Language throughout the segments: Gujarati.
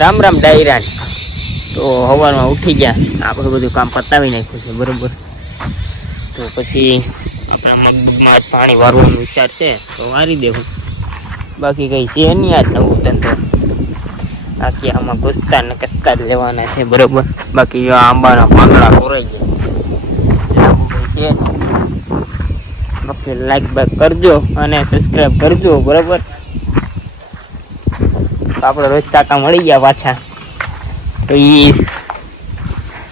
રામ રામ ડાયરા. તો સવારમાં ઉઠી ગયા, આપણે બધું કામ પતાવી નાખ્યું છે બરોબર. તો પછી આપણા મગમાં પાણી વારવાનો વિચાર છે તો વારી દેવું, બાકી કઈ છે નહીં આજ નવું ધંધો. બાકી આમાં ઘૂસતા ને કસતા જ લેવાના છે બરોબર. બાકી આંબાના પાંદડા ખોરાઈ ગયા છે. બાકી લાઈક બાઈક કરજો અને સબસ્ક્રાઈબ કરજો બરોબર. તો આપણે રોજ કાકા મળી ગયા પાછા. તો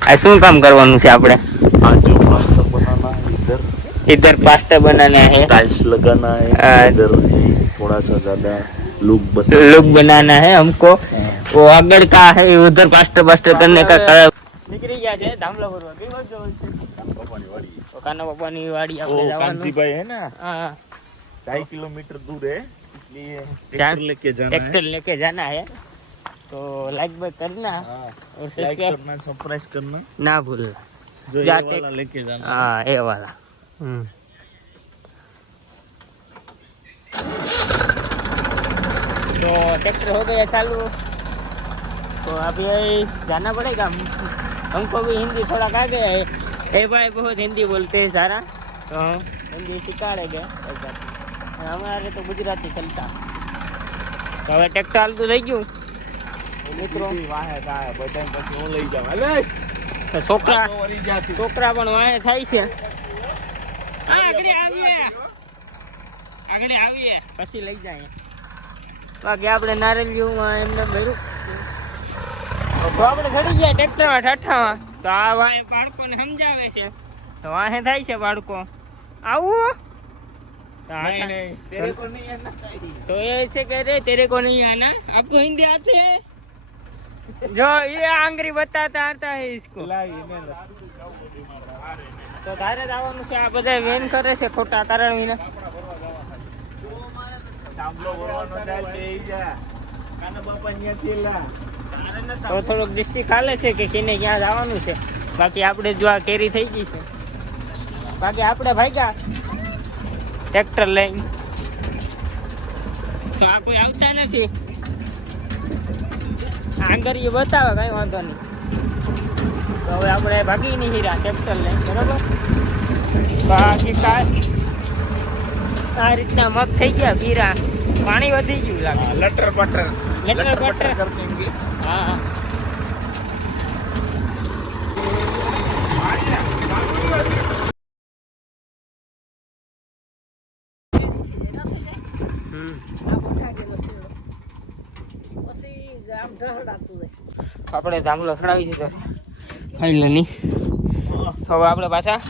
આ શું કામ કરવાનું છે આપણે? इधर प्लास्टर बनाना है, टाइल्स लगाना है, इधर थोड़ा सा ज्यादा लुक बनाना है हमको। वो आगड़ का है उधर प्लास्टर प्लास्टर करने का निकली गया है धामला भरवा कई बार जवल છે કાના બાપાની વાડી આપણે જવાનું। कांचीभाई है ना, हां 2.5 किलोमीटर दूर है, इसलिए ट्रैक्टर लेके जाना है। तो लाइक बाय करना और लाइक करना, सब्सक्राइब करना ना भूलना। जो ये वाला लेके जाना। हाँ ये वाला। तो ट्रैक्टर हो गया चालू, तो अभी जाना पड़ेगा। हमको भी हिंदी थोड़ा आ गया है। ए भाई बहुत हिंदी बोलते हैं सारा, तो हिंदी सिखाड़ेंगे। हमारे तो गुजराती चलता। तो હવે ટ્રેક્ટર હાલતું થઈ ગયું મિત્રો। વાહે થાય બધા પછી હું લઈ જાવ હાલે છોકરા છોકરા પણ વાહે થાય છે। આગળ આવીએ પછી લઈ જાય। બાકી આપણે નારેલિયુંમાં એમને ભર્યું તો આપણે ચડી ગયા ટ્રેક્ટરમાં ઠઠ્ઠામાં। તો આ વાહે બાળકોને સમજાવે છે, તો વાહે થાય છે બાળકો આવું। तेरे को नहीं आना चाहिए, तो ऐसे कह रहे तेरे को नहीं आना, आपको हिंदी आती है? जो ये आंगरी बताता आता है इसको। તો તારે જવાનું છે, આ બધા વેન કરે છે ખોટા કારણ વિના। તો થોડોક ડિસ્ટ્રિક્ટ હાલે છે કે કેને ક્યાં જવાનું છે। બાકી આપણે જો આ કેરી થઈ ગઈ છે, બાકી આપણે ભાગ્યા ટ્રેક્ટર લઈને। તો આ કોઈ આવતા નથી, આંગરીએ બતાવે કઈ વાંધો નહીં। તો હવે આપણે ભાગી નહીં હીરા ટ્રેક્ટર લઈને બરોબર। બાકી આ રીતના મગ થઈ ગયા પીરા, પાણી વધી ગયું લાગે। लटर बटर कर देंगे। हाँ આપણે ધામલો ચડાવી દીધો ફાઇનલી। હવે આપણે પાછા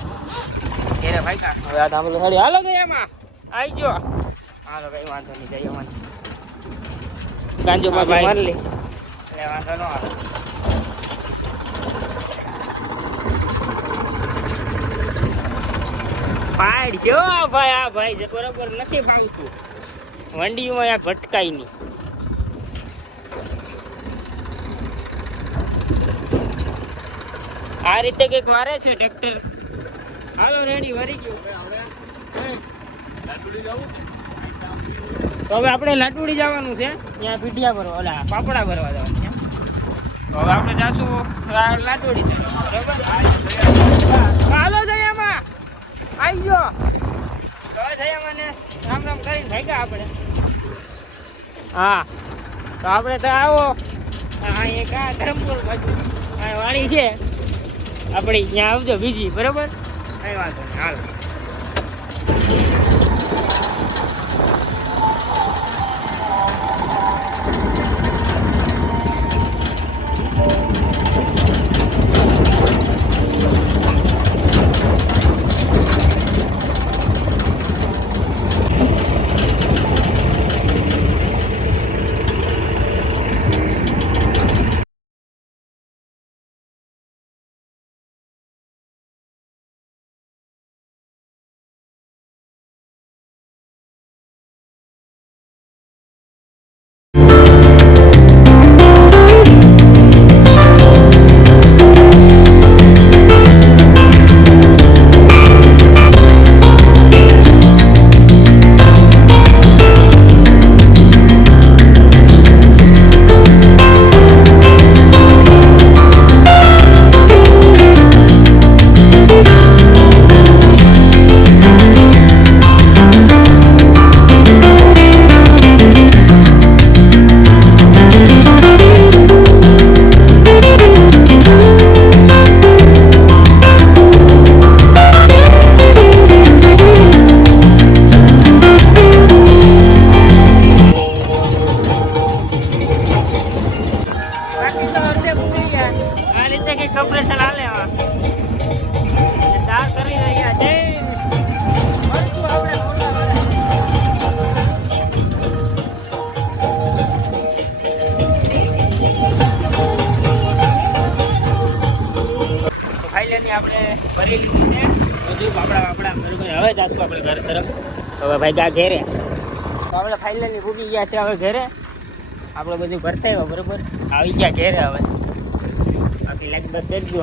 ઘેરે ભાઈ હવે આ ધામલો ચડી હાલો ભાઈ આમાં આવી ગયો। હાલો કઈ વાંધો નહીં, જઈએ વાંધો ગાંજો બાબા માર લે એટલે વાંધો ન આવે। પાડ છે ભાઈ, આ ભાઈ જે બરોબર નથી ભાવતું વંડીમાં, આ ભટકાઈ નહીં। આ રીતે કઈક મારે છે ટ્રેક્ટર। હાલો રેડી વરી ગયું। તો હવે આપણે લાટુડી જવાનું છે, ત્યાં પીઠિયા ભરવા ઓલા પાપડા ભરવા જવાનું છે। તો હવે આપણે જાશું લાટુડી બરોબર। હાલો જયામાં આવી ગયો। તો જયામાં ને રામ રામ કરીને ભાગ્યા આપણે। હા તો આપણે તો આવો એક આ ધરમપુર બાજુ આ વાડી છે આપણી, ત્યાં આવજો બીજી બરોબર, કઈ વાંધો નહીં હાલો। આપણે ભરી લીધું છે બધું પાપડા બરોબર. હવે જાશું આપણે ઘર તરફ. હવે ભાઈ ગા ઘેરે તો આપણે ફાઇનલી ભૂગી ગયા છે હવે ઘરે. આપણે બધું ભરતા આવ્યા બરોબર, આવી ગયા ઘેરે. હવે બાકી લાઈક બધ દેજો.